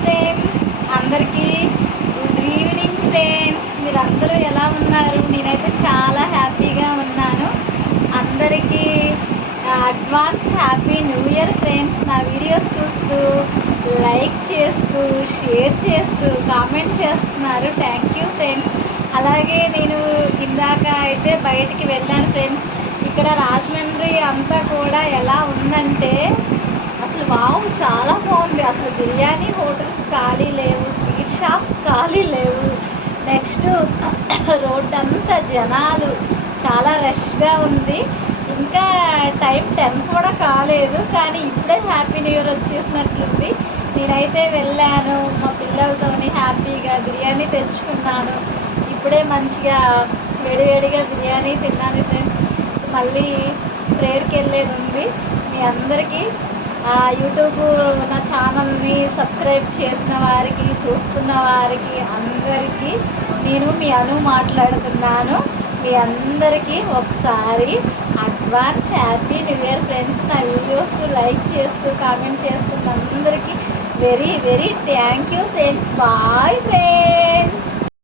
Friends, అందరికీ good evening friends. మీరందరూ ఎలా ఉన్నారు? నేనైతే చాలా హ్యాపీగా ఉన్నాను. అందరికీ advance happy new year friends. నా వీడియోస్ చూస్తూ లైక్ చేస్తూ షేర్ చేస్తూ కామెంట్ చేస్తున్నారు. Thank you friends. అలాగే నేను ఇందాక అయితే బయటికి వెళ్ళాను ఫ్రెండ్స్. ఇక్కడ రాజమండ్రి అంతా కూడా ఎలా ఉందంటే అసలు వావ్, చాలా బాగుంది. అసలు బిర్యానీ హోటల్స్ ఖాళీ లేవు, స్వీట్ షాప్స్ ఖాళీ లేవు. నెక్స్ట్ రోడ్ అంతా జనాలు, చాలా రష్గా ఉంది. ఇంకా టైం 10 కూడా కాలేదు, కానీ ఇప్పుడే హ్యాపీ న్యూ ఇయర్ వచ్చేసినట్లుంది. నేనైతే వెళ్ళాను మా పిల్లలతోని, హ్యాపీగా బిర్యానీ తెచ్చుకున్నాను. ఇప్పుడే మంచిగా వేడివేడిగా బిర్యానీ తిన్నాను ఫ్రెండ్స్. మళ్ళీ ప్రేయర్కి వెళ్ళేది ఉంది. మీ అందరికీ యూట్యూబ్ నా ఛానల్ని సబ్స్క్రైబ్ చేసిన వారికి, చూస్తున్న వారికి అందరికీ నేను మీ అను మాట్లాడుతున్నాను. మీ అందరికీ ఒకసారి advance happy new year friends. నా వీడియోస్ లైక్ చేస్తూ కామెంట్ చేస్తున్న అందరికీ very very thank you friends. Bye friends.